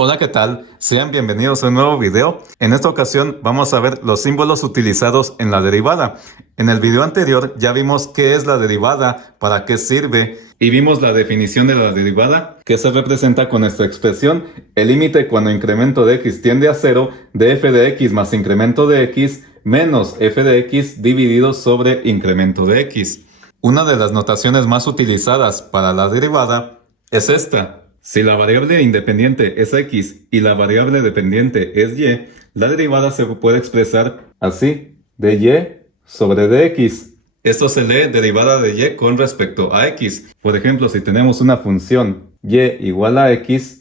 Hola, ¿qué tal? Sean bienvenidos a un nuevo video. En esta ocasión vamos a ver los símbolos utilizados en la derivada. En el video anterior ya vimos qué es la derivada, para qué sirve, y vimos la definición de la derivada, que se representa con esta expresión: el límite cuando incremento de x tiende a 0 de f de x más incremento de x menos f de x dividido sobre incremento de x. Una de las notaciones más utilizadas para la derivada es esta. Si la variable independiente es x y la variable dependiente es y, la derivada se puede expresar así: de y sobre dx. Esto se lee derivada de y con respecto a x. Por ejemplo, si tenemos una función y igual a x,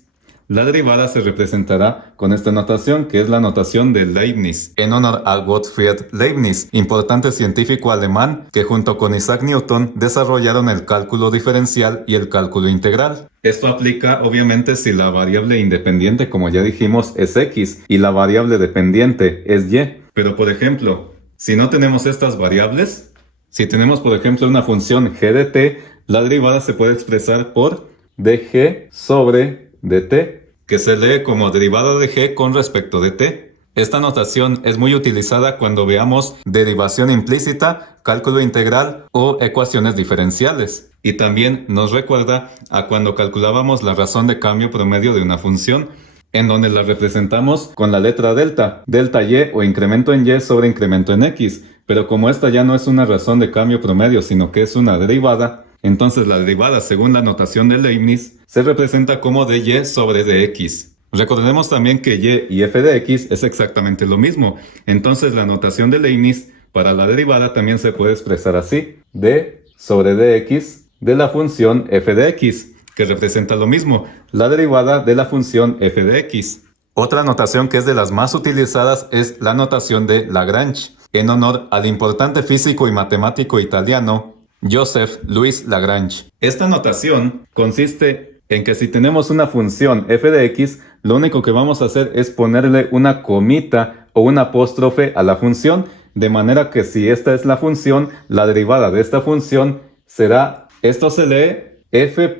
la derivada se representará con esta notación, que es la notación de Leibniz, en honor a Gottfried Leibniz, importante científico alemán que junto con Isaac Newton desarrollaron el cálculo diferencial y el cálculo integral. Esto aplica obviamente si la variable independiente, como ya dijimos, es x y la variable dependiente es y. Pero por ejemplo, si no tenemos estas variables, si tenemos por ejemplo una función g de t, la derivada se puede expresar por dg sobre dt, que se lee como derivada de g con respecto de t. Esta notación es muy utilizada cuando veamos derivación implícita, cálculo integral o ecuaciones diferenciales. Y también nos recuerda a cuando calculábamos la razón de cambio promedio de una función, en donde la representamos con la letra delta, delta y o incremento en y sobre incremento en x. Pero como esta ya no es una razón de cambio promedio, sino que es una derivada, entonces la derivada, según la notación de Leibniz, se representa como dy sobre dx. Recordemos también que y f de x es exactamente lo mismo. Entonces la notación de Leibniz para la derivada también se puede expresar así: d sobre dx de la función f de x, que representa lo mismo, la derivada de la función f de x. Otra notación que es de las más utilizadas es la notación de Lagrange, en honor al importante físico y matemático italiano Joseph Louis Lagrange. Esta notación consiste en que si tenemos una función f de x, lo único que vamos a hacer es ponerle una comita o un apóstrofe a la función, de manera que si esta es la función, la derivada de esta función será, esto se lee f'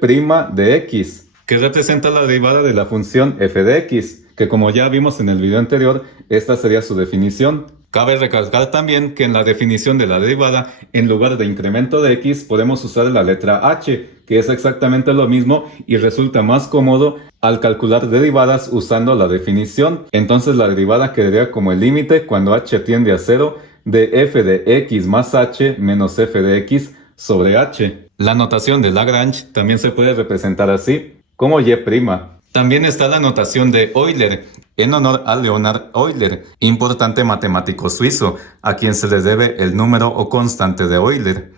de x, que representa la derivada de la función f de x, que como ya vimos en el video anterior, esta sería su definición. Cabe recalcar también que en la definición de la derivada, en lugar de incremento de x, podemos usar la letra h, que es exactamente lo mismo y resulta más cómodo al calcular derivadas usando la definición. Entonces la derivada quedaría como el límite cuando h tiende a 0 de f de x más h menos f de x sobre h. La notación de Lagrange también se puede representar así, como y'. También está la notación de Euler, en honor a Leonhard Euler, importante matemático suizo, a quien se le debe el número o constante de Euler.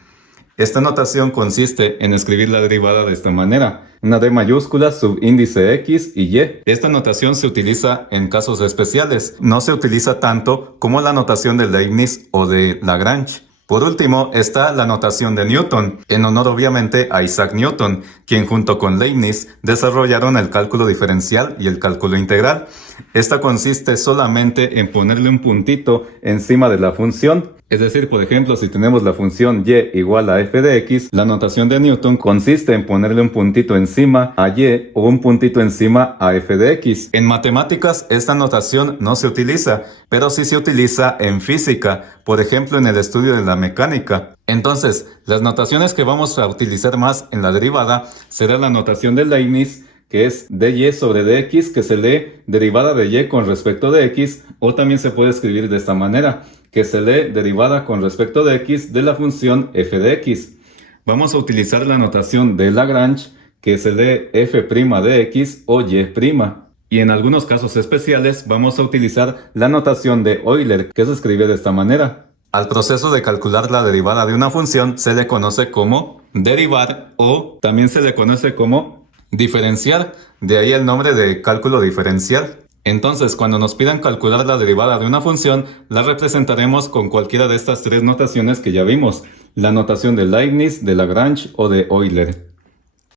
Esta notación consiste en escribir la derivada de esta manera: una d mayúscula, subíndice x y y. Esta notación se utiliza en casos especiales, no se utiliza tanto como la notación de Leibniz o de Lagrange. Por último está la notación de Newton, en honor obviamente a Isaac Newton, quien junto con Leibniz desarrollaron el cálculo diferencial y el cálculo integral. Esta consiste solamente en ponerle un puntito encima de la función. Es decir, por ejemplo, si tenemos la función y igual a f de x, la notación de Newton consiste en ponerle un puntito encima a y o un puntito encima a f de x. En matemáticas esta notación no se utiliza, pero sí se utiliza en física, por ejemplo en el estudio de la mecánica. Entonces, las notaciones que vamos a utilizar más en la derivada será la notación de Leibniz, que es dy sobre dx, que se lee derivada de y con respecto de x, o también se puede escribir de esta manera, que se lee derivada con respecto de x de la función f de x. Vamos a utilizar la notación de Lagrange, que se lee f' de x o y'. Y en algunos casos especiales vamos a utilizar la notación de Euler, que se escribe de esta manera. Al proceso de calcular la derivada de una función se le conoce como derivar, o también se le conoce como diferenciar, de ahí el nombre de cálculo diferencial. Entonces, cuando nos pidan calcular la derivada de una función, la representaremos con cualquiera de estas tres notaciones que ya vimos: la notación de Leibniz, de Lagrange o de Euler.